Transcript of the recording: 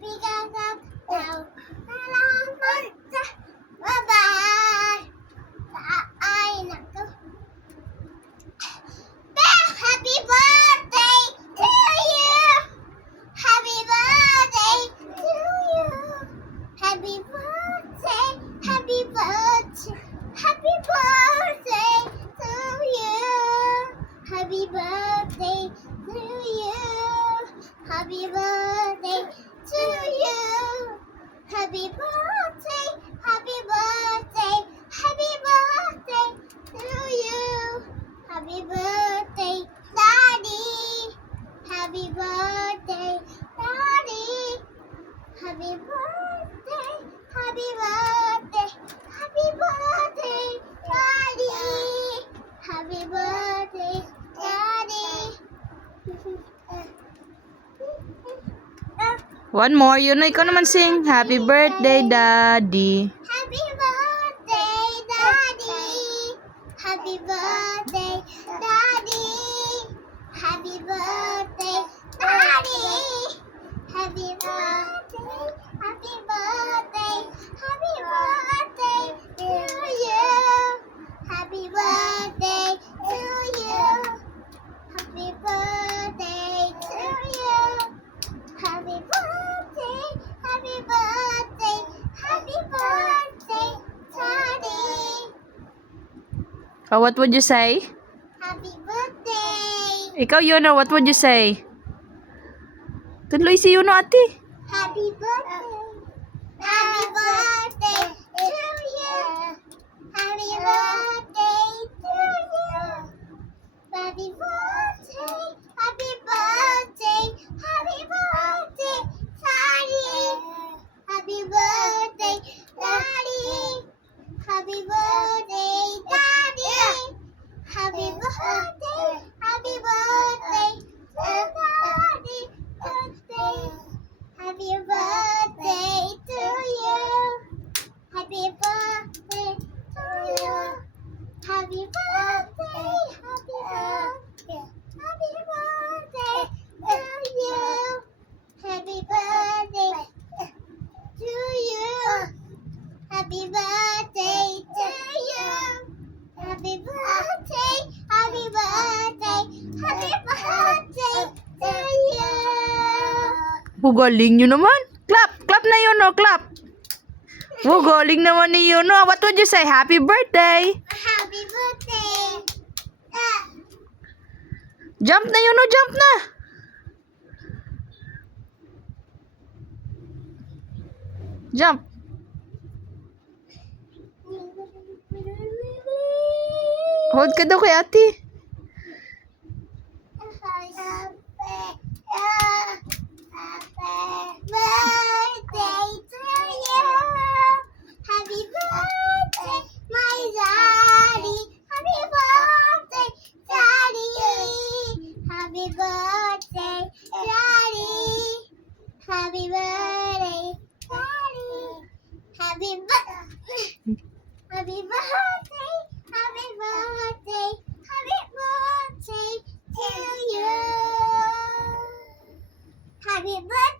bigagat daw. Salamat sa bye-bye. Ay, naku. Happy birthday to you. Happy birthday to you. Happy birthday. Happy birthday. Happy birthday to you. Happy birthday to you. Happy birthday to you. Happy birthday. Happy birthday. Happy birthday to you. Happy birthday, Daddy. Happy birthday, Daddy. Happy birthday. Happy birthday. Happy birthday, Daddy. Happy birthday, Daddy. One more. Yun na, ikaw naman sing. Happy birthday, Daddy. Happy birthday, Daddy. Happy birthday, Daddy. Happy birthday, Daddy. Happy birthday. Happy birthday. Happy birthday to you. Happy birthday to you. Happy birthday to you. Happy birthday. Happy birthday. Happy birthday, Daddy. Oh, what would you say? Happy birthday. Ikaw, Yuno, what would you say? Tuloy si Yuno, ate. Happy birthday. Happy birthday to you. Happy birthday to you. Happy birthday. Happy birthday. Happy birthday, Daddy. Happy birthday, Daddy. Happy birthday, Daddy. Happy birthday. Happy birthday to Daddy. Birthday. Happy birthday to you. Happy birthday to you. Happy birthday. Happy birthday. Happy birthday to you. Happy birthday to you. Happy birthday to you. Happy birthday. Happy birthday. Happy birthday to you. Galing nyo naman. Clap! Clap na Yuno, clap! Galing naman ni Yuno. What would you say? Happy birthday! Happy birthday. Jump na Yuno, jump na! Jump! Hold ka daw kay ate. Birthday to you. Happy birthday, my daddy. Happy birthday, daddy. Happy birthday, daddy. Happy birthday, daddy. Happy birthday. Happy birthday. Happy birthday. Happy birthday to you. Happy birthday.